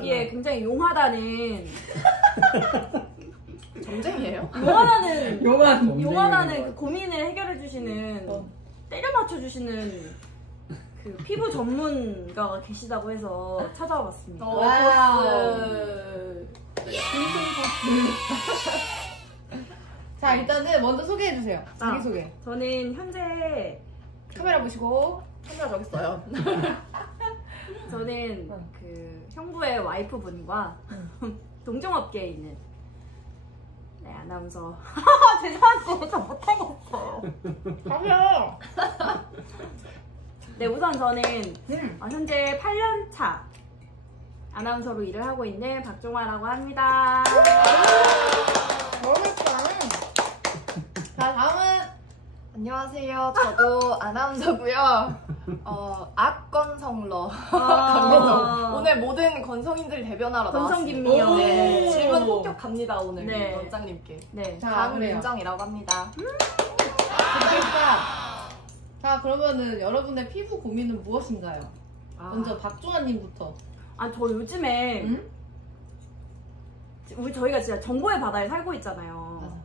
거기에 굉장히 용하다는 점쟁이에요? 용하다는 그 고민을 해결해 주시는 때려 맞춰 주시는 그 피부 전문가가 계시다고 해서 찾아와 봤습니다. 자, 일단은 먼저 소개해 주세요. 자기 소개. 저는 현재 카메라 보시고. 카메라 저기 있어요. 저는 그 형부의 와이프분과 동종업계에 있는 아나운서. 죄송한데 저 못하겠어요. 하세요. 네, 우선 저는 현재 8년차 아나운서로 일을 하고 있는 박종화라고 합니다. 너무 예쁘다. 자, 다음은 안녕하세요. 저도 아나운서고요. 악건성러 강건성. 오늘 모든 건성인들 대변하러 건성김미영. 나왔습니다. 네, 오. 질문 폭격 갑니다 오늘 네. 원장님께. 네. 강민정이라고 합니다. 자, 그러면은 여러분의 피부 고민은 무엇인가요? 먼저 박종환님부터. 저 요즘에 저희가 진짜 정보의 바다에 살고 있잖아요. 맞아.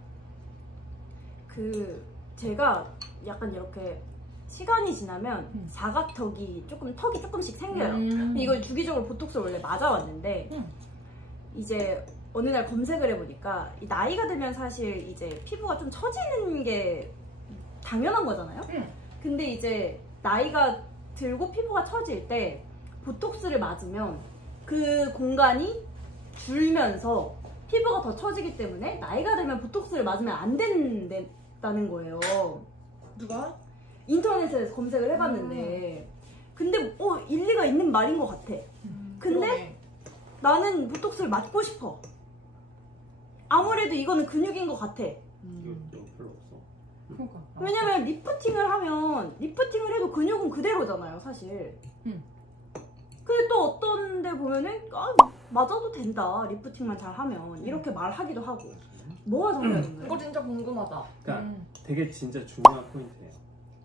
제가 약간 이렇게 시간이 지나면 사각턱이 턱이 조금씩 생겨요. 근데 이걸 주기적으로 보톡스를 원래 맞아왔는데 이제 어느 날 검색을 해보니까 이 나이가 들면 사실 이제 피부가 좀 처지는 게 당연한 거잖아요. 근데 이제 나이가 들고 피부가 처질 때 보톡스를 맞으면 그 공간이 줄면서 피부가 더 처지기 때문에 나이가 들면 보톡스를 맞으면 안 된다는 거예요. 누가? 인터넷에서 검색을 해봤는데 근데 일리가 있는 말인 것 같아. 근데 그러네. 나는 보톡스를 맞고 싶어. 아무래도 이거는 근육인 것 같아. 별로 없어. 그러니까. 왜냐면 리프팅을 하면 리프팅을 해도 근육은 그대로잖아요 사실. 근데 또 어떤 데 보면은 맞아도 된다 리프팅만 잘 하면 이렇게 말하기도 하고. 뭐가 정답인 거예요? 이거 진짜 궁금하다. 그러니까 되게 진짜 중요한 포인트예요.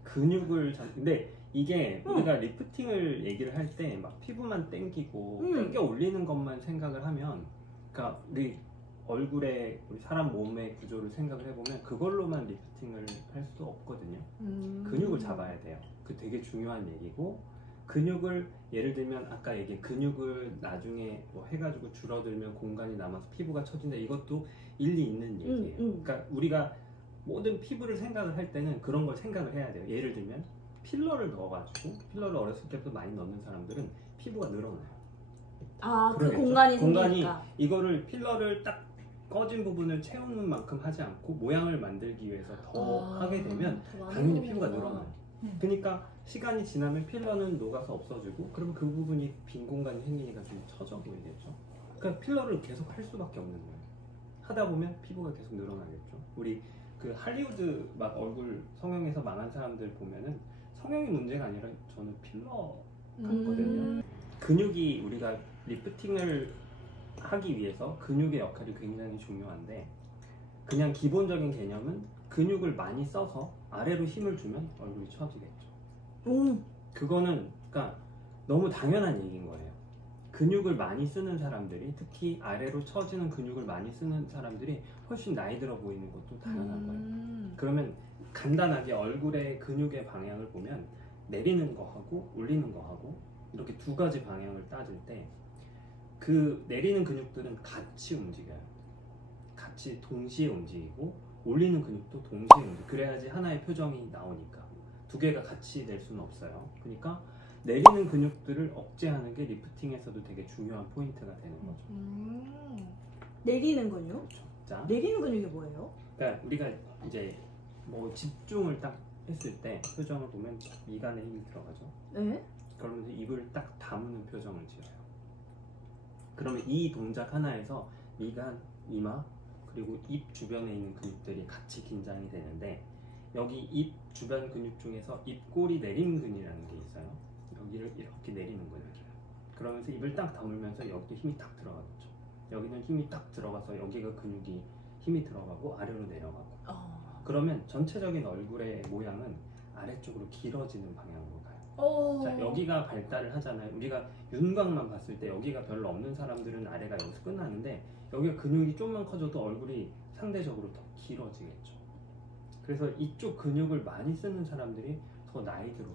근데 이게 우리가 리프팅을 얘기를 할 때 막 피부만 땡기고 땡겨 올리는 것만 생각을 하면, 그러니까 우리 얼굴에 우리 사람 몸의 구조를 생각을 해보면 그걸로만 리프팅을 할 수 없거든요. 근육을 잡아야 돼요. 그 되게 중요한 얘기고, 근육을 예를 들면 아까 얘기한 근육을 나중에 뭐 해가지고 줄어들면 공간이 남아서 피부가 처진다, 이것도 일리 있는 얘기예요. 그러니까 우리가 모든 피부를 생각을 할 때는 그런 걸 생각을 해야 돼요. 예를 들면 필러를 넣어가지고, 필러를 어렸을 때부터 많이 넣는 사람들은 피부가 늘어나요. 그 공간이 공간이 생기니까. 이거를 필러를 딱 꺼진 부분을 채우는 만큼 하지 않고 모양을 만들기 위해서 더 하게 되면 당연히 피부가 늘어나요. 그러니까 시간이 지나면 필러는 녹아서 없어지고, 그러면 그 부분이 빈 공간이 생기니까 좀 처져 보이겠죠. 그러니까 필러를 계속 할 수밖에 없는 거예요. 하다 보면 피부가 계속 늘어나겠죠. 우리 그 할리우드 막 얼굴 성형해서 망한 사람들 보면은 성형이 문제가 아니라 저는 필러 같거든요. 근육이, 우리가 리프팅을 하기 위해서 근육의 역할이 굉장히 중요한데, 그냥 기본적인 개념은 근육을 많이 써서 아래로 힘을 주면 얼굴이 처지겠죠. 그거는 그러니까 너무 당연한 얘기인 거예요. 근육을 많이 쓰는 사람들이, 특히 아래로 처지는 근육을 많이 쓰는 사람들이 훨씬 나이 들어 보이는 것도 당연한 거예요. 그러면 간단하게 얼굴의 근육의 방향을 보면 내리는 거하고 올리는 거하고 이렇게 두 가지 방향을 따질 때, 그 내리는 근육들은 같이 움직여요. 같이 동시에 움직이고, 올리는 근육도 동시에 움직여요. 그래야지 하나의 표정이 나오니까. 두 개가 같이 될 수는 없어요. 그러니까 내리는 근육들을 억제하는 게 리프팅에서도 되게 중요한 포인트가 되는 거죠. 내리는 근육? 그렇죠. 자, 내리는 근육이 뭐예요? 그러니까 우리가 이제 뭐 집중을 딱 했을 때 표정을 보면 미간에 힘이 들어가죠. 네? 그러면서 입을 딱 다무는 표정을 지어요. 그러면 이 동작 하나에서 미간, 이마, 그리고 입 주변에 있는 근육들이 같이 긴장이 되는데, 여기 입 주변 근육 중에서 입꼬리 내림근이라는 게 있어요. 여기를 이렇게 내리는 근육이에요. 그러면서 입을 딱 다물면서 여기도 힘이 딱 들어가겠죠. 여기는 힘이 딱 들어가서 여기가 근육이 힘이 들어가고 아래로 내려가고. 그러면 전체적인 얼굴의 모양은 아래쪽으로 길어지는 방향으로 가요. 자, 여기가 발달을 하잖아요. 우리가 윤곽만 봤을 때 여기가 별로 없는 사람들은 아래가 여기서 끝나는데 여기가 근육이 좀만 커져도 얼굴이 상대적으로 더 길어지겠죠. 그래서 이쪽 근육을 많이 쓰는 사람들이 더 나이 들어.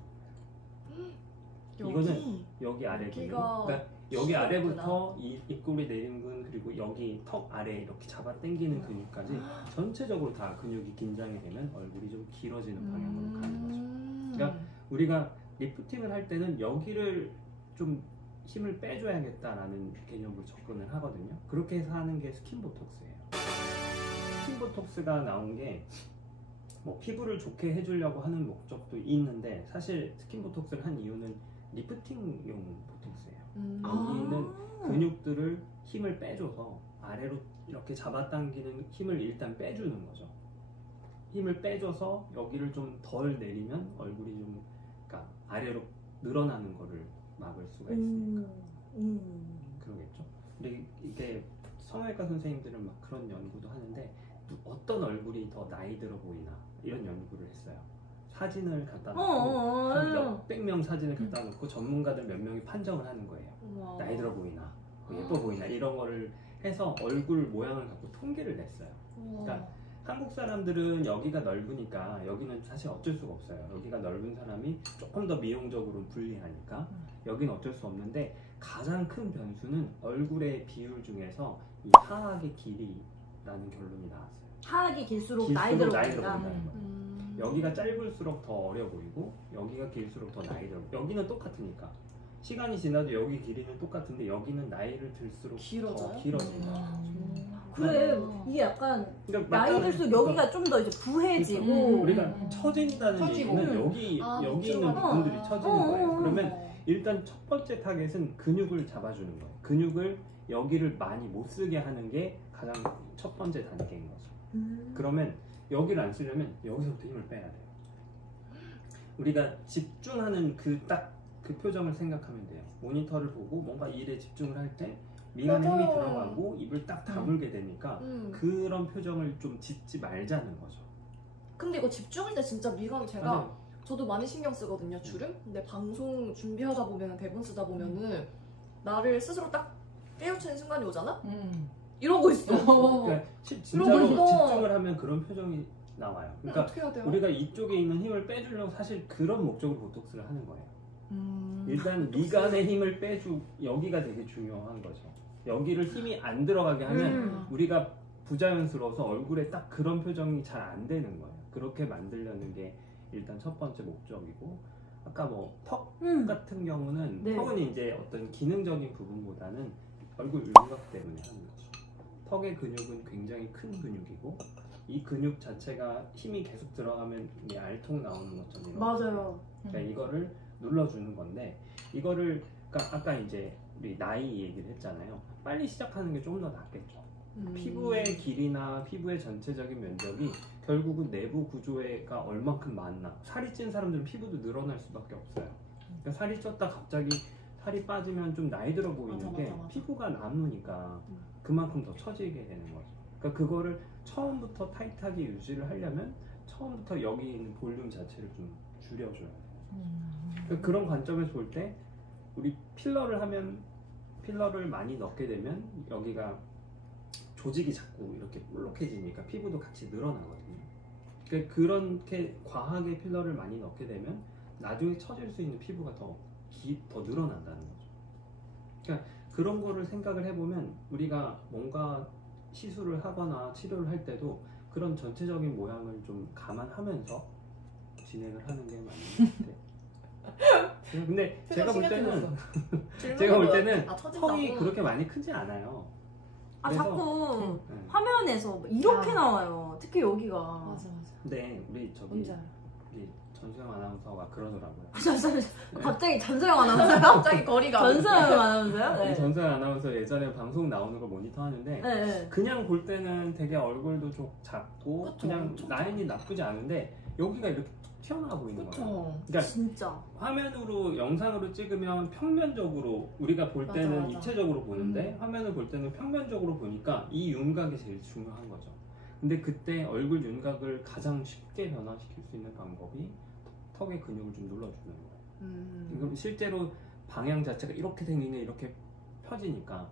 이거는 여기 아래 근육. 그러니까 여기 아래부터 이 입꼬리 내림근 그리고 여기 턱 아래 이렇게 잡아 당기는 근육까지 전체적으로 다 근육이 긴장이 되면 얼굴이 좀 길어지는 방향으로 가는 거죠. 그러니까 우리가 리프팅을 할 때는 여기를 좀 힘을 빼줘야겠다라는 개념으로 접근을 하거든요. 그렇게 해서 하는 게 스킨보톡스예요. 스킨보톡스가 나온 게 뭐 피부를 좋게 해주려고 하는 목적도 있는데 사실 스킨보톡스를 한 이유는 리프팅용 보톡스예요. 여기는 근육들을 힘을 빼줘서 아래로 이렇게 잡아당기는 힘을 일단 빼주는 거죠. 힘을 빼줘서 여기를 좀 덜 내리면 얼굴이 좀 그러니까 아래로 늘어나는 거를 막을 수가 있으니까 그러겠죠. 근데 이게 성형외과 선생님들은 막 그런 연구도 하는데 어떤 얼굴이 더 나이 들어 보이나 이런 연구를 했어요. 사진을 갖다 놓고 몇백 명 사진을 갖다 놓고 전문가들 몇 명이 판정을 하는 거예요. 우와. 나이 들어 보이나 예뻐 보이나 이런 거를 해서 얼굴 모양을 갖고 통계를 냈어요. 그러니까 한국 사람들은 여기가 넓으니까 여기는 사실 어쩔 수가 없어요. 여기가 넓은 사람이 조금 더 미용적으로 불리하니까 여기는 어쩔 수 없는데 가장 큰 변수는 얼굴의 비율 중에서 이 하악의 길이라는 결론이 나왔어요. 하악이 길수록 나이 들어 보인다. 여기가 짧을수록 더 어려 보이고 여기가 길수록 더 나이 들어. 여기는 똑같으니까 시간이 지나도 여기 길이는 똑같은데 여기는 나이를 들수록 더 길어진다. 그래 이게 약간 그러니까 나이 들수록 여기가 좀 더 이제 부해지고 우리가 처진다는 얘기는 여기 있는 부분들이 처지는 거예요. 그러면 일단 첫 번째 타겟은 근육을 잡아주는 거예요. 근육을 여기를 많이 못 쓰게 하는 게 가장 첫 번째 단계인 거죠. 그러면 여기를 안 쓰려면 여기서부터 힘을 빼야 돼요. 우리가 집중하는 그 표정을 생각하면 돼요. 모니터를 보고 뭔가 일에 집중을 할 때 미간에 힘이 들어가고 입을 딱 다물게 되니까 그런 표정을 좀 짓지 말자는 거죠. 근데 이거 집중할 때 진짜 미간 제가 저도 많이 신경 쓰거든요. 주름? 근데 방송 준비하다 보면 대본 쓰다 보면은 나를 스스로 딱 깨우치는 순간이 오잖아? 이러고 있어. 그러니까 진짜로 집중을 하면 그런 표정이 나와요. 그러니까 어떻게 해야 돼요? 우리가 이쪽에 있는 힘을 빼주려고 사실 그런 목적으로 보톡스를 하는 거예요. 일단 미간의 힘을 여기가 되게 중요한 거죠. 여기를 힘이 안 들어가게 하면 우리가 부자연스러워서 얼굴에 딱 그런 표정이 잘 안 되는 거예요. 그렇게 만들려는 게 일단 첫 번째 목적이고 아까 뭐 턱 같은 경우는 턱은 이제 어떤 기능적인 부분보다는 얼굴 윤곽 때문에 하는 거죠. 턱의 근육은 굉장히 큰 근육이고 이 근육 자체가 힘이 계속 들어가면 이게 알통 나오는 것처럼 맞아요. 그러니까 이거를 눌러주는 건데 이거를 그러니까 아까 이제 우리 나이 얘기를 했잖아요. 빨리 시작하는 게 좀 더 낫겠죠. 피부의 길이나 피부의 전체적인 면적이 결국은 내부 구조가 얼만큼 많나. 살이 찐 사람들은 피부도 늘어날 수밖에 없어요. 그러니까 살이 쪘다 갑자기 살이 빠지면 좀 나이 들어 보이는 게 피부가 남으니까 그만큼 더 처지게 되는 거죠. 그러니까 그거를 처음부터 타이트하게 유지를 하려면 처음부터 여기 있는 볼륨 자체를 좀 줄여줘야 돼요. 그러니까 그런 관점에서 볼 때 우리 필러를 하면 필러를 많이 넣게 되면 여기가 조직이 자꾸 이렇게 볼록해지니까 피부도 같이 늘어나거든요. 그러니까 그렇게 과하게 필러를 많이 넣게 되면 나중에 처질 수 있는 피부가 더 늘어난다는 거죠. 그러니까 그런 거를 생각을 해보면 우리가 뭔가 시술을 하거나 치료를 할 때도 그런 전체적인 모양을 좀 감안하면서 진행을 하는 게 맞는 것 같아요. 근데 제가 볼 때는 턱이 그렇게 많이 크지 않아요. 자꾸 화면에서 이렇게 나와요. 특히 여기가. 맞아. 네, 우리 전수영 아나운서가 그러더라고요. 갑자기 전소영 아나운서요? 갑자기 거리가. 전소영 아나운서요? 네. 전수영 아나운서 예전에 방송 나오는 걸 모니터 하는데 그냥 볼 때는 되게 얼굴도 좀 작고 그냥 라인이 나쁘지 않은데 여기가 이렇게 튀어나와 보이는 거예요. 그러니까 진짜 화면으로 영상으로 찍으면 평면적으로 우리가 볼 때는 입체적으로 보는데 화면을 볼 때는 평면적으로 보니까 이 윤곽이 제일 중요한 거죠. 근데 그때 얼굴 윤곽을 가장 쉽게 변화시킬 수 있는 방법이 턱의 근육을 좀 눌러주는 거예요. 그럼 실제로 방향 자체가 이렇게 생긴 게 이렇게 펴지니까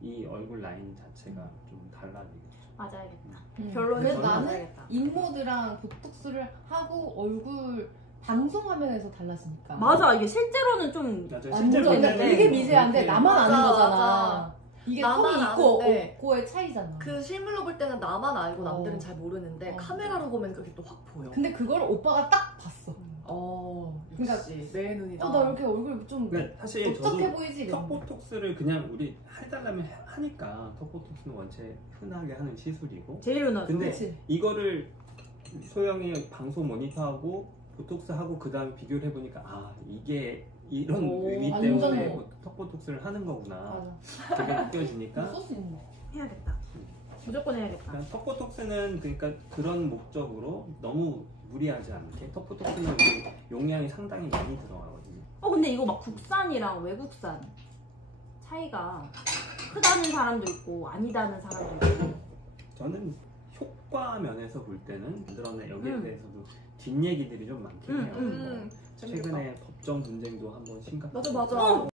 이 얼굴 라인 자체가 좀 달라지겠죠. 맞아야겠다. 결론은 그래서 나는 맞아야겠다. 인모드랑 보톡스를 하고 얼굴 방송 화면에서 달랐으니까. 맞아, 이게 실제로는 좀 맞아요. 완전 실제로 그러니까 보면은 되게 미세한데 그렇게 나만 아는 맞아, 거잖아. 맞아. 이게 나만 턱이 있고 아는데 없고의 차이잖아. 그 실물로 볼 때는 나만 알고 남들은 어. 잘 모르는데 어. 카메라로 보면 그게 또 확 보여. 근데 그걸 오빠가 딱 봤어. 그러니까 내 눈이다. 나 이렇게 얼굴 좀 그러니까 사실 복잡해 저도 보이지? 턱 보톡스를 그냥 우리 해달라면 하니까 턱 보톡스는 원체 흔하게 하는 시술이고 제일 흔하죠. 근데 그치? 이거를 소영이 방송 모니터하고 보톡스하고 그 다음에 비교를 해보니까 아 이게 이런 오, 의미 완전 때문에 뭐. 턱 보톡스를 하는 거구나 맞아. 되게 느껴지니까 소스 있는 거. 해야겠다. 무조건 해야겠다. 그러니까 턱 보톡스는 그러니까 그런 목적으로 너무 무리하지 않게 턱 보톡스는 이제 용량이 상당히 많이 들어가거든요. 근데 이거 막 국산이랑 외국산 차이가 크다는 사람도 있고 아니다는 사람도 있고. 저는 효과 면에서 볼 때는 그런데 여기에 대해서도 뒷얘기들이 좀 많긴 해요. 재밌겠다. 최근에 법정 분쟁도 한번 심각하게 맞아.